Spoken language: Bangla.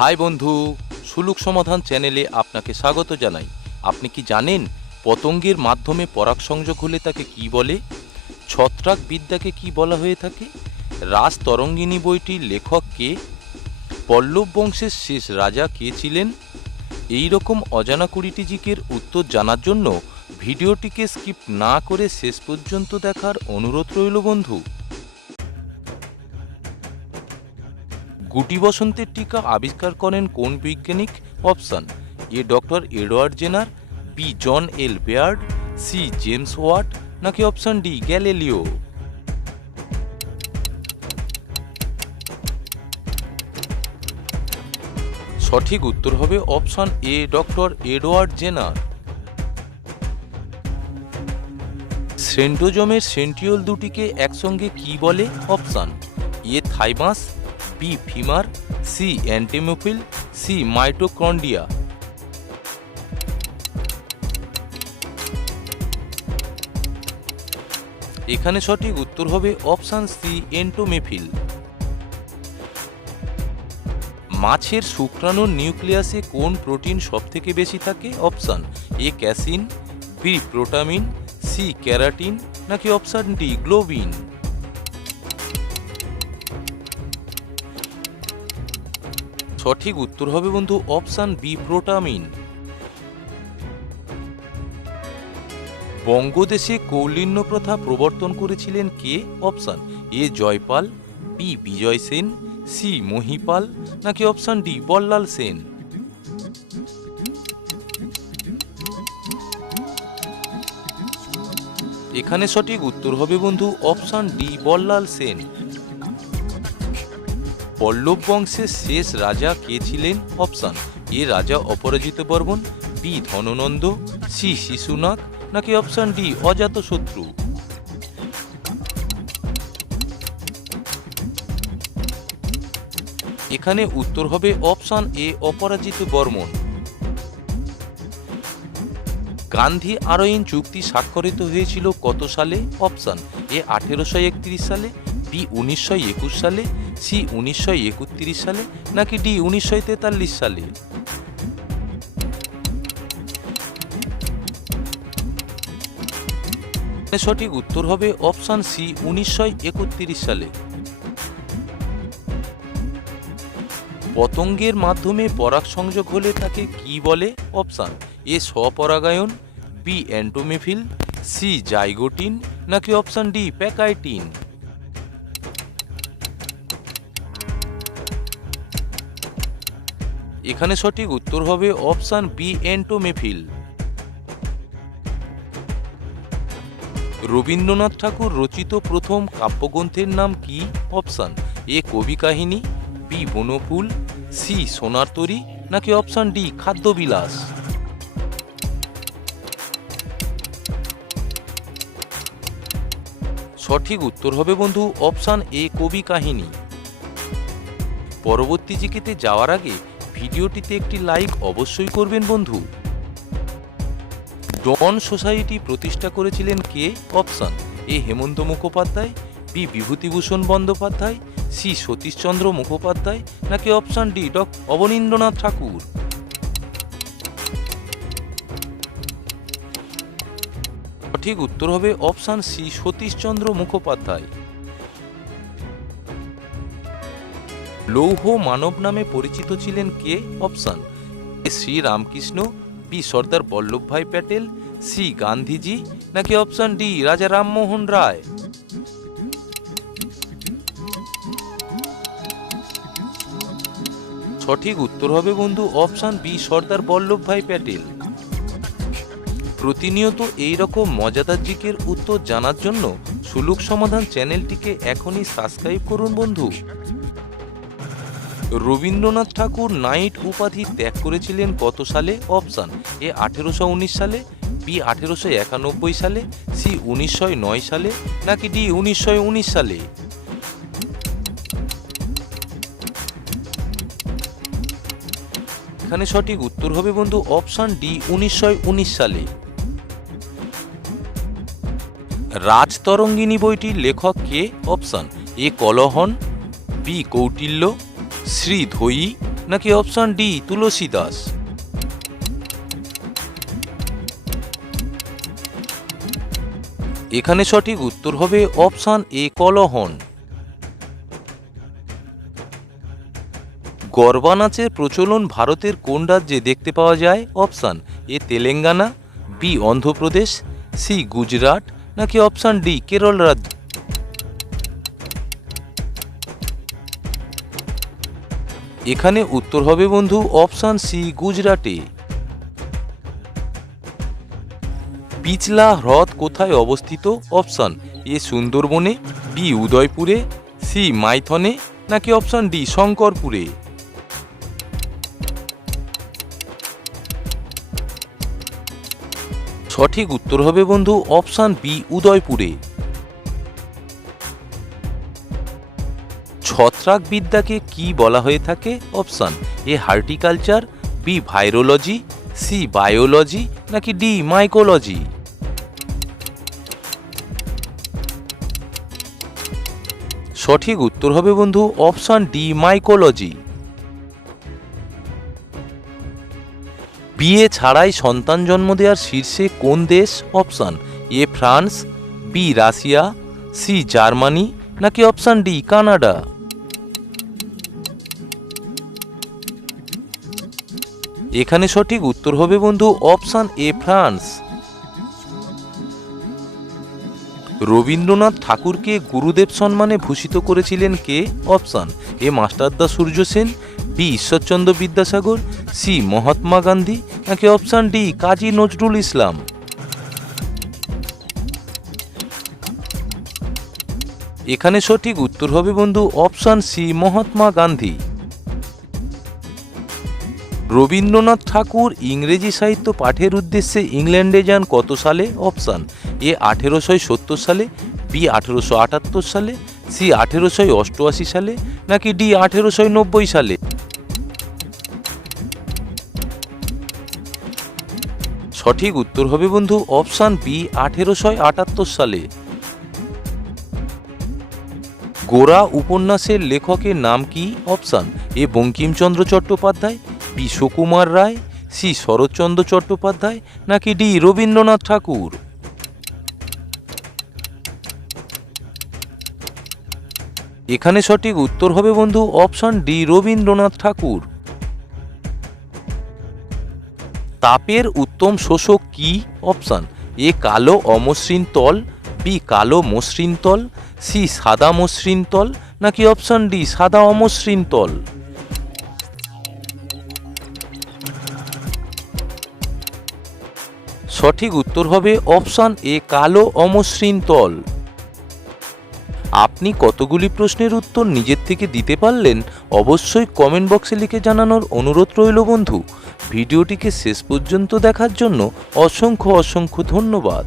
হাই বন্ধু, সুলুক সমাধান চ্যানেলে আপনাকে স্বাগত জানাই। আপনি কি জানেন পতঙ্গের মাধ্যমে পরাগ সংযোগ হলে তাকে কি বলে? ছত্রাক বিদ্যাকে কি বলা হয়ে থাকে? রাজ তরঙ্গিনী বইটির লেখক কে? পল্লব বংশের শেষ রাজা কে ছিলেন? এই রকম অজানা কুড়িটি জিকের উত্তর জানার জন্য ভিডিওটিকে স্কিপ না করে শেষ পর্যন্ত দেখার অনুরোধ রইল বন্ধু। গুটি বসন্তের টিকা আবিষ্কার করেন কোন বৈজ্ঞানিক? Option, A doctor Edward Jenner, B John L Baird, C James Watt, নাকি অপশন ডি গ্যালিলিও? সঠিক উত্তর হবে option A, doctor Edward Jenner. সেন্টোজমের centriole দুটিকে একসঙ্গে কি বলে? Option, A thymus B femur C entomophil C mitochondria এখানে সঠিক উত্তর হবে অপশান সি এন্টোমেফিল মাছের শুক্রাণুর নিউক্লিয়াসে কোন প্রোটিন সবথেকে বেশি থাকে? Option A casein B protamine C keratin নাকি অপশান ডি গ্লোবিন সঠিক উত্তর হবে বন্ধু অপশান বি, প্রোটামিন। বঙ্গদেশে কৌলিন্য প্রথা প্রবর্তন করেছিলেন কে? Option A, Jaypal, B, Bijay Sen, C, Mahipal, নাকি অপশান ডি, বল্লাল সেন? এখানে সঠিক উত্তর হবে বন্ধু অপশান ডি, বল্লাল সেন। পল্লব বংশের শেষ রাজা কে ছিলেন? অপশন, এ রাজা অপরাজিত বর্মন, বি ধননন্দ, সি শিশুনাগ নাকি অপশান ডি অজাতশত্রু এখানে উত্তর হবে অপশন এ, অপরাজিত বর্মন। গান্ধী আরইন চুক্তি স্বাক্ষরিত হয়েছিল কত সালে? অপশন, এ আঠেরোশো একত্রিশ সালে বি উনিশশো একুশ সালে, সি উনিশশো একত্রিশ সালে, নাকি ডি উনিশশো তেতাল্লিশ সালে? সঠিক উত্তর হবে অপশন সি উনিশশো একত্রিশ সালে। পতঙ্গের মাধ্যমে পরাগ সংযোগ হলে তাকে কি বলে? অপশান এ স্বপরাগায়ন, বি অ্যান্টোমেফিল, সি জাইগোটিন, নাকি অপশান ডি প্যাকাইটিন এখানে সঠিক উত্তর হবে option B entomophil Rabindranath Tagore রচিত প্রথম কাব্যগ্রন্থের নাম কি? অপশান এ কবি কাহিনী বি, বনফুল, সি, সোনার তরী, নাকি অপশান ডি, খাদ্যবিলাস? সঠিক উত্তর হবে বন্ধু অপশান এ কবি কাহিনী পরবর্তী জিকেতে যাওয়ার আগে ভিডিওটিতে একটি লাইক অবশ্যই করবেন বন্ধু। ডন সোসাইটি প্রতিষ্ঠা করেছিলেন কে? Option. A Hemanta Mukhopadhyay, B Bibhutibhushan Bandyopadhyay, C Satishchandra Mukhopadhyay, নাকি অপশন ডি ডক অবনীন্দ্রনাথ ঠাকুর? সঠিক উত্তর হবে অপশান সি সতীশচন্দ্র মুখোপাধ্যায়। লৌহ মানব নামে পরিচিত ছিলেন কে? Option, A Shri Ramakrishna, B Sardar Vallabhbhai Patel, C Gandhiji, নাকি অপশন ডি রাজা রামমোহন রায়? সঠিক উত্তর হবে বন্ধু অপশন বি সর্দার বল্লভভাই প্যাটেল। প্রতিনিয়ত এই রকম মজাদার জিকের উত্তর জানার জন্য সুলুক সমাধান চ্যানেলটিকে এখনই সাবস্ক্রাইব করুন বন্ধু। রবীন্দ্রনাথ ঠাকুর নাইট উপাধি ত্যাগ করেছিলেন কত সালে? অপশান এ আঠেরোশো উনিশ সালে, বি আঠেরোশো একানব্বই সালে, সি উনিশশো নয় সালে, নাকি ডি উনিশশো উনিশ সালে? এখানে সঠিক উত্তর হবে বন্ধু অপশান ডি উনিশশো উনিশ সালে। রাজতরঙ্গিনী বইটির লেখক কে? Option A Kalhana, B Kautilya Shri ধয়ী নাকি অপশন ডি তুলসী দাস এখানে সঠিক উত্তর হবে অপশন এ কলহন। গরবা নাচের প্রচলন ভারতের কোন রাজ্যে দেখতে পাওয়া যায়? Option A Telangana B Andhra Pradesh C Gujarat, নাকি অপশান ডি কেরল রাজ্য? এখানে উত্তর হবে বন্ধু অপশান সি, গুজরাটে। পিছলা হ্রদ কোথায় অবস্থিত? অপশান এ, সুন্দরবনে, বি, উদয়পুরে, সি, মাইথনে, নাকি অপশান ডি, শঙ্করপুরে? সঠিক উত্তর হবে বন্ধু অপশান বি, উদয়পুরে। ছত্রাক বিদ্যাকে কি বলা হয়ে থাকে? Option A, horticulture, B, virology, C, biology, নাকি ডি, মাইকোলজি? সঠিক উত্তর হবে বন্ধু, অপশান ডি, মাইকোলজি। বিয়ে ছাড়াই সন্তান জন্ম দেওয়ার শীর্ষে কোন দেশ? Option A, France, B, Russia, C, Germany, নাকি অপশান ডি, কানাডা? এখানে সঠিক উত্তর হবে বন্ধু অপশান এ, ফ্রান্স। রবীন্দ্রনাথ ঠাকুরকে গুরুদেব সম্মানে ভূষিত করেছিলেন কে? Option A, Masterda Surya Sen, B, Ishwarchandra Vidyasagar, C, Mahatma Gandhi, নাকি অপশান ডি, কাজী নজরুল ইসলাম? এখানে সঠিক উত্তর হবে বন্ধু অপশান সি, মহাত্মা গান্ধী। রবীন্দ্রনাথ ঠাকুর ইংরেজি সাহিত্য পাঠের উদ্দেশ্যে ইংল্যান্ডে যান কত সালে? অপশান এ আঠেরোশো সত্তর সালে, বি আঠেরোশো আটাত্তর সালে, সি আঠেরোশো অষ্টআশি সালে, নাকি ডি আঠেরোশো নব্বই সালে? সঠিক উত্তর হবে বন্ধু অপশান বি আঠেরোশো আটাত্তর সালে। গোরা উপন্যাসের লেখকের নাম কি? Option A Bankimchandra Chattopadhyay B Sukumar Ray, C Sharatchandra Chattopadhyay, নাকি ডি রবীন্দ্রনাথ ঠাকুর? এখানে সঠিক উত্তর হবে বন্ধু অপশন ডি রবীন্দ্রনাথ ঠাকুর। তাপের উত্তম শোষক কি? অপশন এ কালো অমসৃণ তল, বি কালো মসৃণ তল, সি সাদা মসৃণ তল, নাকি অপশন ডি সাদা অমসৃণ তল? সঠিক উত্তর হবে অপশান এ, কালো অমসৃণ তল। আপনি কতগুলি প্রশ্নের উত্তর নিজের থেকে দিতে পারলেন, অবশ্যই কমেন্ট বক্সে লিখে জানানোর অনুরোধ রইল বন্ধু। ভিডিওটিকে শেষ পর্যন্ত দেখার জন্য অসংখ্য অসংখ্য ধন্যবাদ।